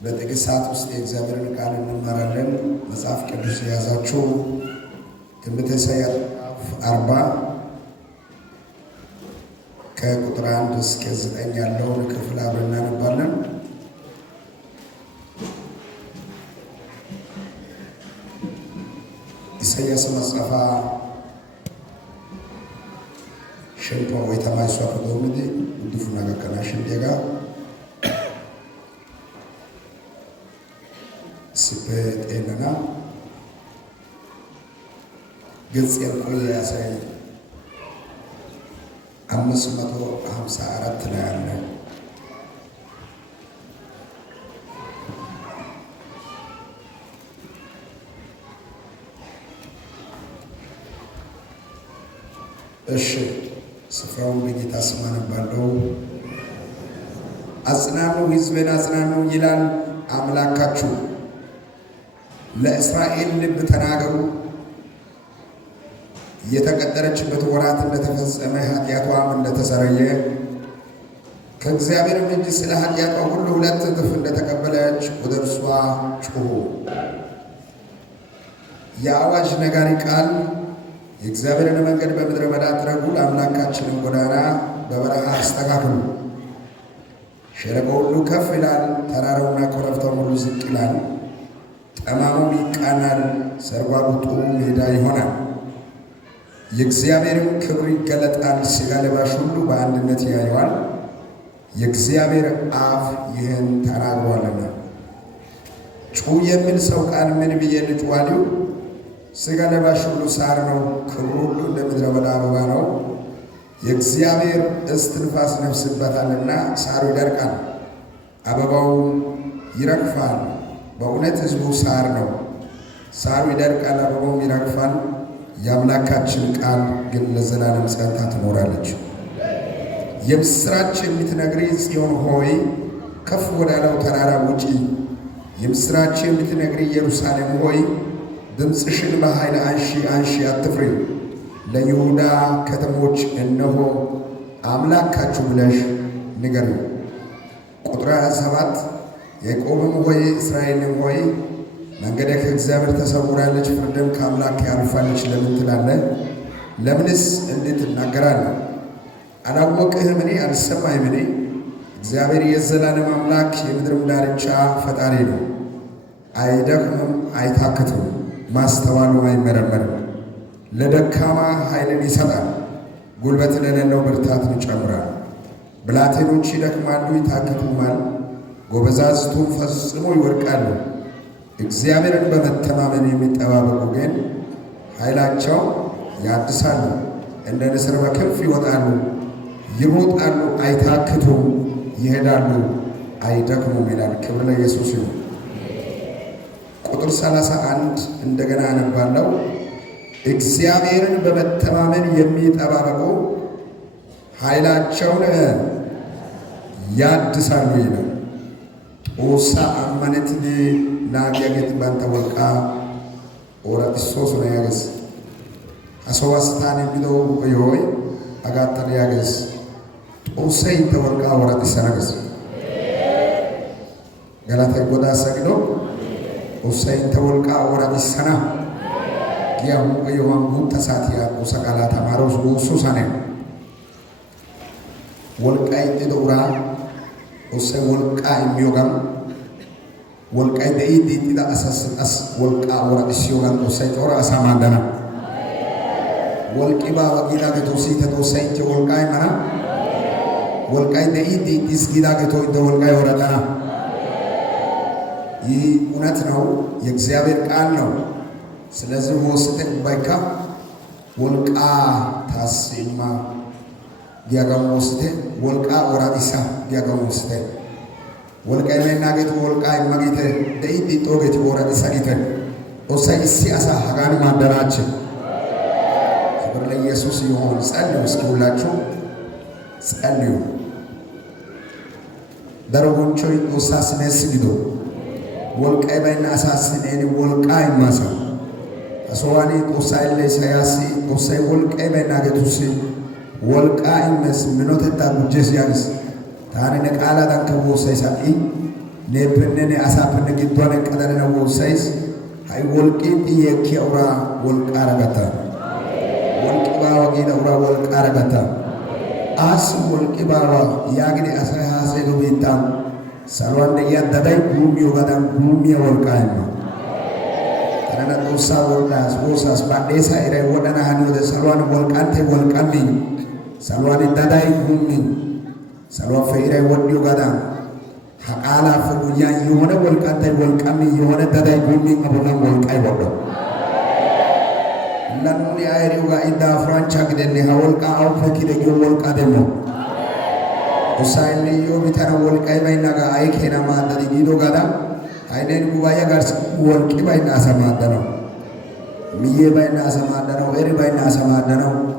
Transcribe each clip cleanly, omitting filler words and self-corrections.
በጥቂት ሰዓት ውስጥ የእግዚአብሔርን ቃል እንማራለን። መጽሐፍ ቅዱስ የያዛችሁ ትንቢተ ኢሳይያስ 40 ከቁጥር 1 እስከ 9 ያለውን ክፍል አብረን እናነባለን። ኢሳይያስ መጽሐፋ ሸንፖ ወይተማይሷ ፈዶምዲ እንዲፉና ገከናሽ እንደጋ ስበጤነና ገጽ የቆየ ያሳይ 554 ላይ አለ። እሺ ስፍራውን በጌታ ስም አነባለሁ። አጽናኑ፣ ሕዝቤን አጽናኑ ይላል አምላካችሁ። ለእስራኤል ልብ ተናገሩ። የተቀጠረችበት ወራት እንደተፈጸመ ኃጢአቷም እንደተሰረየ ከእግዚአብሔርም እጅ ስለ ኃጢአቷ ሁሉ 2 እጥፍ እንደተቀበለች ወደ እርሷ ጩኹ። የአዋጅ ነጋሪ ቃል የእግዚአብሔርን መንገድ በምድረ በዳ አድርጉ፣ ለአምላካችንን ጎዳና በበረሃ አስተካክሉ። ሸለቆው ሁሉ ከፍ ይላል፣ ተራራውና ኮረብታው ሁሉ ዝቅ ይላል። ጠማማው ይቃናል፣ ሰርጓጉጡ ሜዳ ይሆናል። የእግዚአብሔርም ክብር ይገለጣል፣ ሥጋ ለባሽ ሁሉ በአንድነት ያየዋል። የእግዚአብሔር አፍ ይህን ተናግሯልና። ጩኹ የሚል ሰው ቃል ምን ብዬ ልጩዋልው? ሥጋ ለባሽ ሁሉ ሳር ነው፣ ክብሩ ሁሉ እንደ ምድረ በዳ አበባ ነው። የእግዚአብሔር እስትንፋስ ነፍስበታልና ሳሩ ይደርቃል፣ አበባው ይረግፋል። በእውነት ሕዝቡ ሳር ነው፣ ሳሩ ይደርቃል፣ አበባውም ይረግፋል። የአምላካችን ቃል ግን ለዘላለም ጸንታ ትኖራለች። የምሥራች የምትነግሪ ጽዮን ሆይ ከፍ ወዳለው ተራራ ውጪ። የምሥራች የምትነግሪ ኢየሩሳሌም ሆይ ድምፅሽን በኃይል አንሺ አንሺ፣ አትፍሪ። ለይሁዳ ከተሞች እነሆ አምላካችሁ ብለሽ ንገሪ። ቁጥር 7 ያዕቆብም ሆይ እስራኤልም ሆይ መንገደ ከእግዚአብሔር ተሰውራለች፣ ፍርድም ከአምላክ ያልፋለች ለምን ትላለህ? ለምንስ እንዴት ትናገራለህ? አላወቅህምን? አልሰማህምን? እግዚአብሔር የዘላለም አምላክ የምድርም ዳርቻ ፈጣሪ ነው። አይደክምም፣ አይታክትም፣ ማስተዋሉ አይመረመርም። ለደካማ ኃይልን ይሰጣል፣ ጉልበት ለሌለው ብርታትን ይጨምራል። ብላቴኖች ይደክማሉ፣ ይታክቱማል፣ ጎበዛዝቱም ፈጽሞ ይወድቃሉ። እግዚአብሔርን በመተማመን የሚጠባበቁ ግን ኃይላቸው ያድሳሉ፣ እንደ ንስር በክንፍ ይወጣሉ። ይሮጣሉ፣ አይታክቱም፣ ይሄዳሉ፣ አይደክሙም ይላል። ክብር ለኢየሱስ ይሁን። ቁጥር 31 እንደገና አነባለሁ። እግዚአብሔርን በመተማመን የሚጠባበቁ ኃይላቸውን ያድሳሉ ይላል። ኦሳ አመነትሊ ናጊያጌት ባንተ ወልቃ ኦራጢሶስ ነው ያገስ አሰዋስታን የሚለው ይሆይ አጋተን ያገስ ኦሰይ ተወልቃ ኦራጢስ ሰነገስ ገላታ ጎዳ ሰግዶ ኦሰይ ተወልቃ ኦራጢስ ሰና ያው የዋን ተሳቲያ ኦሰቃላ ተማሮስ ሱሳኔ ወልቃይ ተዶራ ኦሰይ ወልቃ የሚዮጋም ወልቃይ ደኢት ዲዳ አሳስጣስ ወልቃ ወራዲስ ይዮጋን ኦሰይ ጦራ አሳማንደና ወልቂ ባወጊዳ ገቶሲ ተዶሰይ ወልቃይ ማና ወልቃይ ደኢት ዲስ ጊዳ ገቶ እንደ ወልቃይ ወራዳና። ይህ እውነት ነው፣ የእግዚአብሔር ቃል ነው። ስለዚህ ወስተን ባይካ ወልቃ ታሲማ ዲያጋሙ ወስተ ወልቃ ወራዲሳ ዲያጋሙ ወስተ ወልቃይ መናገት ወልቃይ ማግተ ደኢት ጦገት ወራዲሳ ጊተ ኦሰይ ሲያሳ ሀጋን ማደራች። ክብር ለኢየሱስ ይሁን። ጸልዩ፣ እስኪ ሁላችሁ ጸልዩ። ደረጎንቾ ኦሳስነስ ጊዶ ወልቃይ ባይና አሳስነን ወልቃይ ማሳ አሶዋኒ ጦሳይ ለኢሳያስ ጦሳይ ወልቃይ ባይናገቱስ ወልቃይ መስ ምኖተታ ጉጀስ ያንስ ታነ ነቃላ ዳንከቦ ሳይሳቂ نبنني أسافر نجدون كذا نوسايس هاي ولكي يكي أورا والكاربتا ولكي باوا جينا أورا والكاربتا أس ولكي باوا ياغني أسای هاسيلو بيتام سالوان ديا دداي بومي وغدام بومي والكايما karena dosa wonas wosas bandesa ira wodana hanu de salwan walkante walkami salwan dadai bumi salwan feira wodi gadam hakala funya yone walkante walkami yone dadai bumi abuna walkai wodo lanuni ayri wa ida francha gidenne hawalka au fakide yo walka demo usaini yo bitara walkai bainaga ay khena ma dadi gido gadam Ainen kubaya gars walki bay na samadano miye bay na samadano eri bay na samadano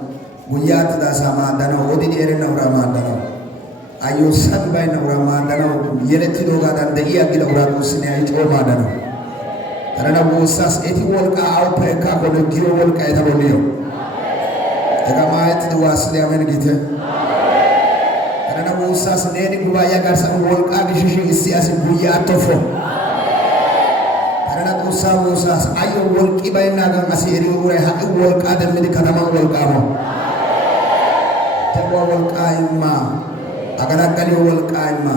guyat da samadano odi eri na ramadano ayo san bay na ramadano yeleti do gadan de iya gila ura kusine ay to madano karena bosas eti walka au peka ko de giro walka eta boliyo daga maet de wasle amen gite karena bosas neni kubaya gars walka gishishi isiasi buya atofo Usah ayo walki bayna ga masiri ure hak walka dem di kadama walka mo tewa walka imma agara kali walka imma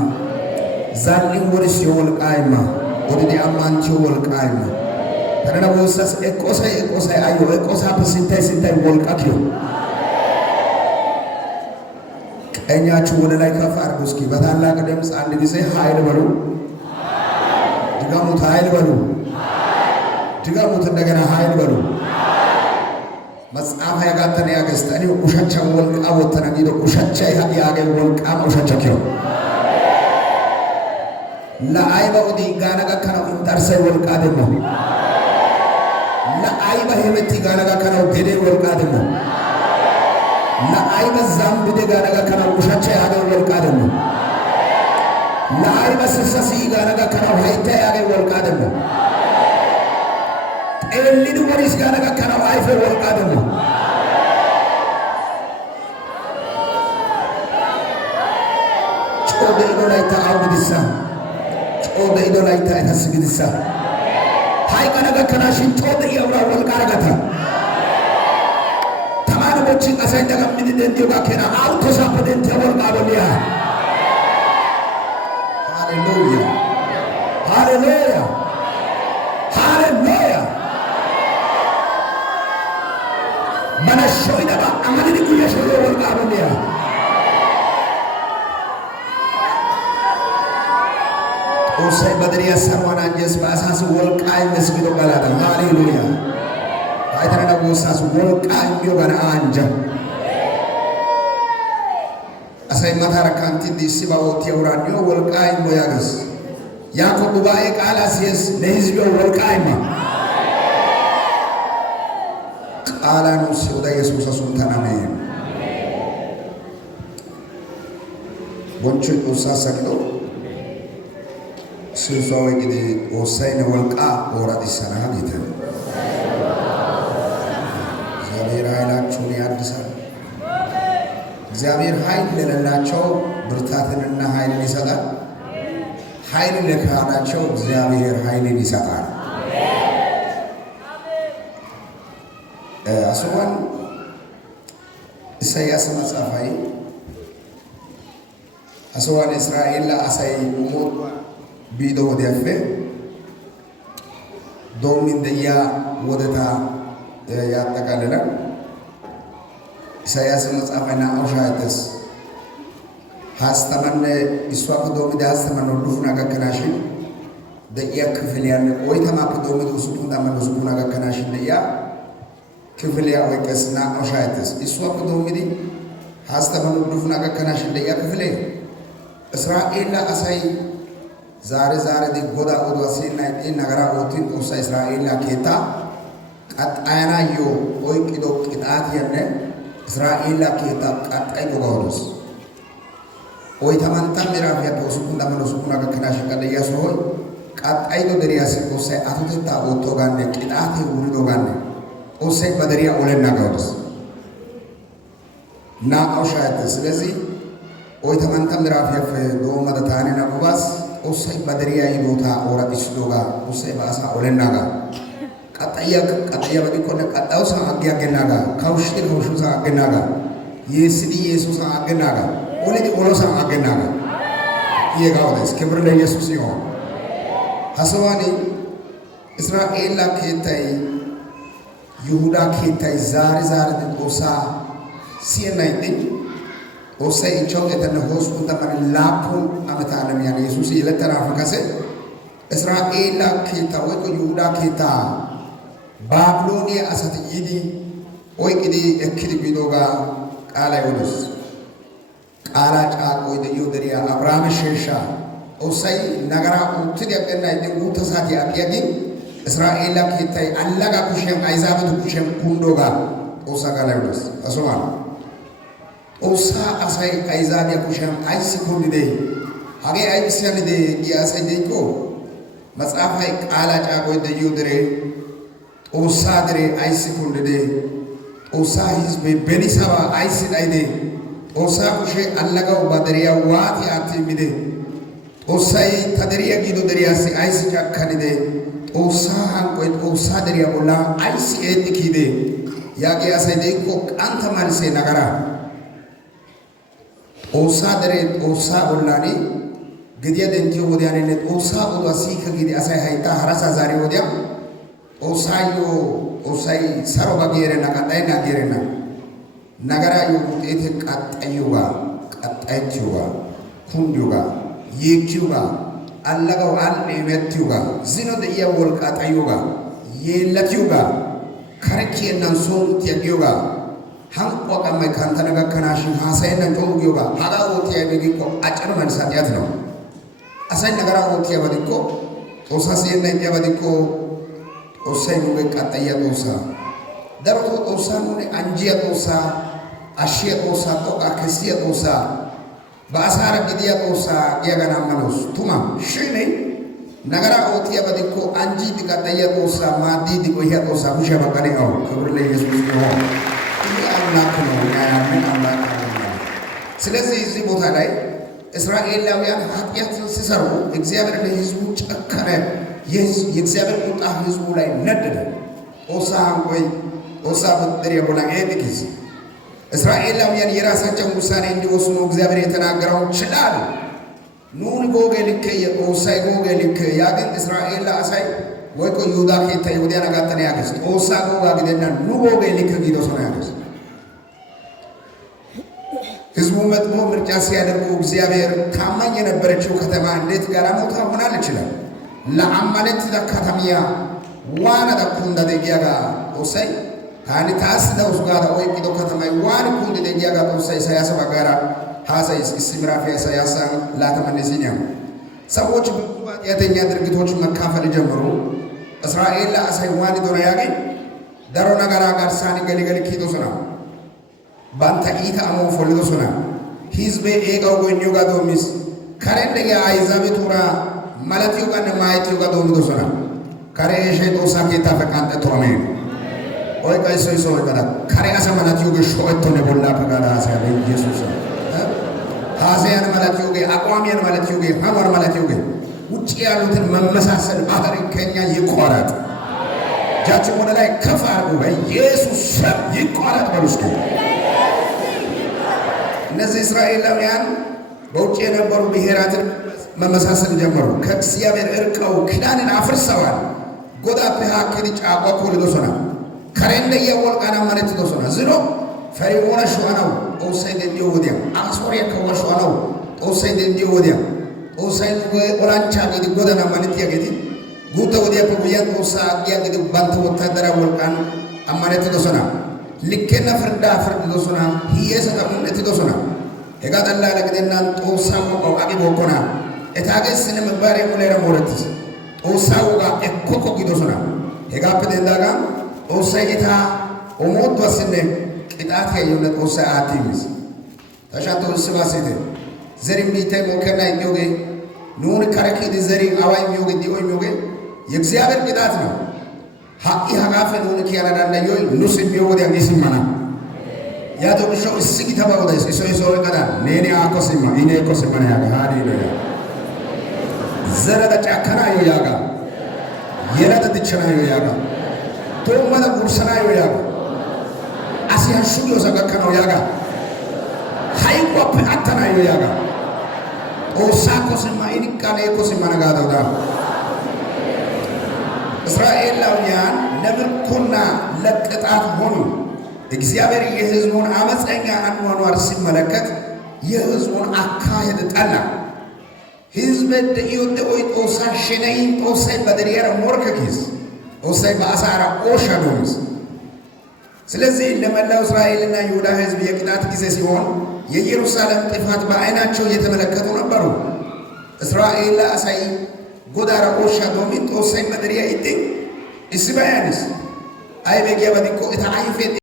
zanni worisi walka imma odi di amman ci walka imma tarana usas ekosa ayo ekosa sinta walka kyo enya ci wona lay ka far buski badalla ka dem sandi bi say hayde baru diga mu hayde baru Juga mutu ndagana hayal baru mas'af ya gatane ya gastani ushacha wal awtana gido ushacha ya yaage wal qam ushacha kyo la aiba udi gana ga kana darsa wal qademo la aiba hemeti gana ga kana gede wal qademo la aiba zambi de gana ga kana ushacha yaage wal qademo la aiba sisasi gana ga kana haita yaage wal qademo Elidu waris gana ga kana waife wal qadamo chode idolaita awdisa chode idolaita tasgidisa hay gana ga kana shin chode yawra wal qaragata tamana bochi asay daga min den diba kena auto sapaden te wal qabolia hallelujah hallelujah hallelujah Mana shoida ba amadi di kuya shoida wal qabolia Usai badriya sarwana jes bahasa wal qaim mesgido galada hallelujah aitana na bosa wal qaim yo gana anja asai matara kanti di siba oti uranyo wal qaim boyagas yakob bae kala sies nehizbi wal qaim ala no suda yesus asuntana ne boncho usa sakdo Sufawe gidi osaina walqa ora disana hagita Zabir haylaችሁን ያድሳል እግዚአብሔር ኃይል ለሌላቸው ብርታትንና ኃይልን ይሰጣል ኃይል ለካህናቸው እግዚአብሔር ኃይልን ይሰጣል አስዋን ኢሳይያስ መጽሐፋይ አስዋን እስራኤል አሳይ ሞት bido wadiafe domin daya wadata ya takalala Isaias matsafana aushates hastamanne iswaq domin da hastamanne dufna ga kanashi da iya kifiliyan oita ma ko domin usukun da man usukun ga kanashi da iya kifiliya o kasna aushates iswaq domin hastamanne dufna ga kanashi da iya kifiliya Israel la asai Zare di goda odwasin na in nagara otin usa Israel la keta qatayana yo oy kido qitat yanne Israel la keta qatay do gawdos oy tamanta miraf ya to sukunda mano sukuna ga kana shakada ya so qatay do deriya se ko se atuta ta oto ganne qitat uri do ganne o se badariya olen na gawdos na aushayat selezi oy tamanta miraf ya fe do madatani na kubas Xoosay badariya yidota ora isdoga Xoosay baasa olenaga qataya badikone qatawsa agyagenaga kawshti kawshusa agenaga yesidi yesusa agenaga oledi olosa agenaga yegawdes ክብር ለኢየሱስ ይሁን ሐሰዋኒ እስራኤል ኬታይ ይሁዳ ኬታይ ዛሬ ጦሳ ሲናይኝ ኦሳይ ቾገተነ ሆስፑታ ማን ላፑን አመታለም ያን ኢየሱስ ይለተራፈ ከሰ እስራኤል ኬታ ወይ ይሁዳ ኬታ ባብሎኒ አሰት ይዲ ወይ ቅዲ እክዲ ቢዶጋ ቃላ ይወደስ ቃላ ጫቆ ይደዩ ደሪያ አብርሃም ሸሻ ኦሳይ ነገራ ኡትዲ ያቀና ይደጉ ተሳቲ አቅያጊ እስራኤል ኬታይ አላጋ ኩሸም አይዛበቱ ኩሸም ኩንዶጋ ኦሳ ቃላ ይወደስ አሶማ ኦሳ አሳይ አይዛቢያ ኩሸም አይስ ኩንዲደ ሀገ አይስያንደ ያሳይ ደይኮ መጽሐፋይ ቃላ ጫቆ ይደዩ ደሬ ኦሳ ደሬ አይስ ኩንዲደ ኦሳ ህዝብ በኒሳባ አይስ ዳይደ ኦሳ ኩሼ አላጋው ባደሪያ ዋት ያትሚደ ኦሳይ ተደሪያ ጊዶ ደሪያስ አይስ ጫካኒደ ኦሳ አንቆይ ኦሳ ደሪያ ቦላ አይስ ኤጥኪደ ያገ ያሳይ ደይኮ ቃንተ ማልሴ ነገራ ኦሳ ደሬ ኦሳ ቦላኒ ግዲያ ደንኪ ወዲያኔ ኦሳ ቦላ ሲከ ግዲ አሳይ ሃይታ ሐራሳ ዛሬ ወዲያ ኦሳዮ ኦሳይ ሰሮባ ቢረና ቀጣይና ቢረና ነገራ ይውጤት ቀጣዩጋ ቀጣይቹጋ ኩንዱጋ ይኪውጋ አለጋው አልኔ መቲውጋ ዝኖ ደየ ወልቃ ቀጣዩጋ የለቲውጋ ከረኪና ሶን ትያጊውጋ ሃንቆ ቀመይ ካንተነጋ ከናሽ ሐሳይና ጆጊውጋ ሃጋው ትያቢጊኮ አጭር መንሳት ነው አሳይ ነገራ ወቲያ በዲኮ ኦሳሲና ይያበዲኮ ኦሳይ ነው ቀጣያ ኦሳ ደርቶ ኦሳ ነው አንጂያ ኦሳ አሽያ ኦሳ ቶቃ ከሲያ ኦሳ ባሳረ ጊዲያ ኦሳ ያጋና ማኖስ ቱማ ሽኔ ነገራ ኦቲያ በዲኮ አንጂ ዲቀጣያ ኦሳ ማዲ ዲቆያ ኦሳ ሙሻ በቀኔ ነው ክብር ለኢየሱስ ይሁን አምላክ ነው ያያምን አምላክ ነው ስለዚህ እዚህ ቦታ ላይ እስራኤላውያን ኃጢአትን ሲሰሩ እግዚአብሔር ለሕዝቡ ጨከነ የእግዚአብሔር ቁጣ ሕዝቡ ላይ ነደደ ኦሳ ወይ ኦሳ በደሪያ ቦላ ኤዲክስ እስራኤላውያን የራሳቸውን ውሳኔ እንዲወስኑ እግዚአብሔር የተናገረውን ችላል ኑን ጎገ ልክ የኦሳይ ጎገ ልክ ያገን እስራኤል አሳይ ወይ ይሁዳ ኬታ ይሁዳ ነጋተነ ያገስ ኦሳ ጎጋ ግደና ኑ ጎገ ልክ ጊዶ ሰው ያገስ ህዝቡ መጥሞ ምርጫ ሲያደርጉ እግዚአብሔር ታማኝ የነበረችው ከተማ እንዴት ጋራሞታ ሆናል ይችላል ለአማለት ለከተማያ ዋና ደኩንዳ ደጊያጋ ኦሳይ ታኒ ታስ ደውስ ጋራ ወይ ቂዶ ከተማ ዋን ኩንዳ ደጊያጋ ኦሳይ ሳያሰ ባጋራ ሐሳይ እስምራፊ ሳያሳ ላተመነሲኒያ ሰዎች ያተኛ ድርጊቶች መካፈል ጀመሩ እስራኤል አሳይ ዋን ዶራ ያገኝ ዳሮ ነገራ ጋር ሳኒ ገሊገሊ ኪዶ ሶና ባንታ ኢታ አሞ ፎልዶ ሶና ህዝቤ ኤጋው ጎኞ ጋር ዶሚስ ከረንደ ያ አይዛቤ ቱራ ማለቲው ጋር ማይቲው ጋር ዶሚዶ ሶና ከረ ሸይጦ ሳኬታ ፈቃንተ ቶሜ ወይ ቀይሶይ ሶ ጋር ከረ አሰ ማለቲው ገ ሾይቶ ነቦላ ከጋራ አሰ ኢየሱስ ሐሰያን ማለቲው ገ አቋሚያን ማለቲው ገ ሐማር ማለቲው ገ ውጪ ያሉትን መመሳሰል ባህሪ ከኛ ይቆራጥ ጃችሁ ወደ ላይ ከፍ አርጉ በኢየሱስ ስም ይቆራጥ በሉስኪ እነዚህ እስራኤላውያን በውጭ የነበሩ ብሔራትን መመሳሰል ጀመሩ ከእግዚአብሔር እርቀው ኪዳንን አፍርሰዋል ጎዳ ፒሃክዲ ጫቋ ኮልዶ ሶና ከረንደ የወልቃና ማለት ነው ሶና ዝሮ ፈሪዖን ሸዋናው ኦሳይ ደንዲዮ ወዲያ አሶሪያ ከወሸዋናው ኦሳይ ደንዲዮ ወዲያ ኦሳይ ወላንቻ ቢዲ ጎዳና ማለት ያገዲ ጉተ ወዲያ ከጉያ ኦሳ አጊያ ገዲ ባንተ ወታደራ ወልቃን አማለት ነው ሶና ልከና ፍርዳ ነው ሶና ሂየሰ ተሙነት ነው ሶና ሄጋ ጠላ ለገደና ኦሳ ቆቆ አቂ ቦኮና እታገስነ መባሬ ሙሌራ ሞረትስ ኦሳው ጋር እኮኮ ጊዶ ሶና ሄጋ በደንዳጋ ኦሳይ ጌታ ኦሞት ወስነ ቅጣት ያዩነት ኦሳይ አቲምስ ተሻቶ ስባሰተ ዘሪም ቢታይ ሞከና ይኞጌ ኑን ከረኪ ዘሪ አዋይ ይኞጌ ዲኦ ይኞጌ የእግዚአብሔር ቅጣት ነው ሀቂ ሀጋፈ ኑን ኪያናዳና ዮይ ኑስ የሚወደ ያንስማና ያቶ ሾ እስጊ ተባውዳይስ እሶ ቀዳ ነኔ አኮስማ ኢኔ ኮስማ ያጋ ሃሌሉያ ዘረዳ ጫከና ያጋ የረዳ ድቸና ያጋ ቶማዳ ጉርሰና ያጋ አሲያሹ yoሰቀከናው ያጋ ሃይቆፕ አተና ያጋ ኦሳኮስማ ኢንካኔ ኮስማ ነጋዳዳ እስራኤላውያን ለምርኮና ለቅጣት ሆኑ። እግዚአብሔር የሕዝቡን አመፀኛ አኗኗር ሲመለከት የሕዝቡን አካሄድ ጠላ። ሕዝብ ደኢዮደ ኦይ ጦሳ ሸነይን ጦሳይ በደሪያር ሞርከኪስ ጦሳይ በአሳራ ኦሻዶምስ። ስለዚህ ለመላው እስራኤልና ይሁዳ ሕዝብ የቅጣት ጊዜ ሲሆን የኢየሩሳሌም ጥፋት በዓይናቸው እየተመለከቱ ነበሩ። እስራኤል አሳይ ጎዳራ ኦሻዶሚ ጦሳይ በደሪያ ይጤ እስባያንስ አይበጊያ በዲኮ እታ አይፌ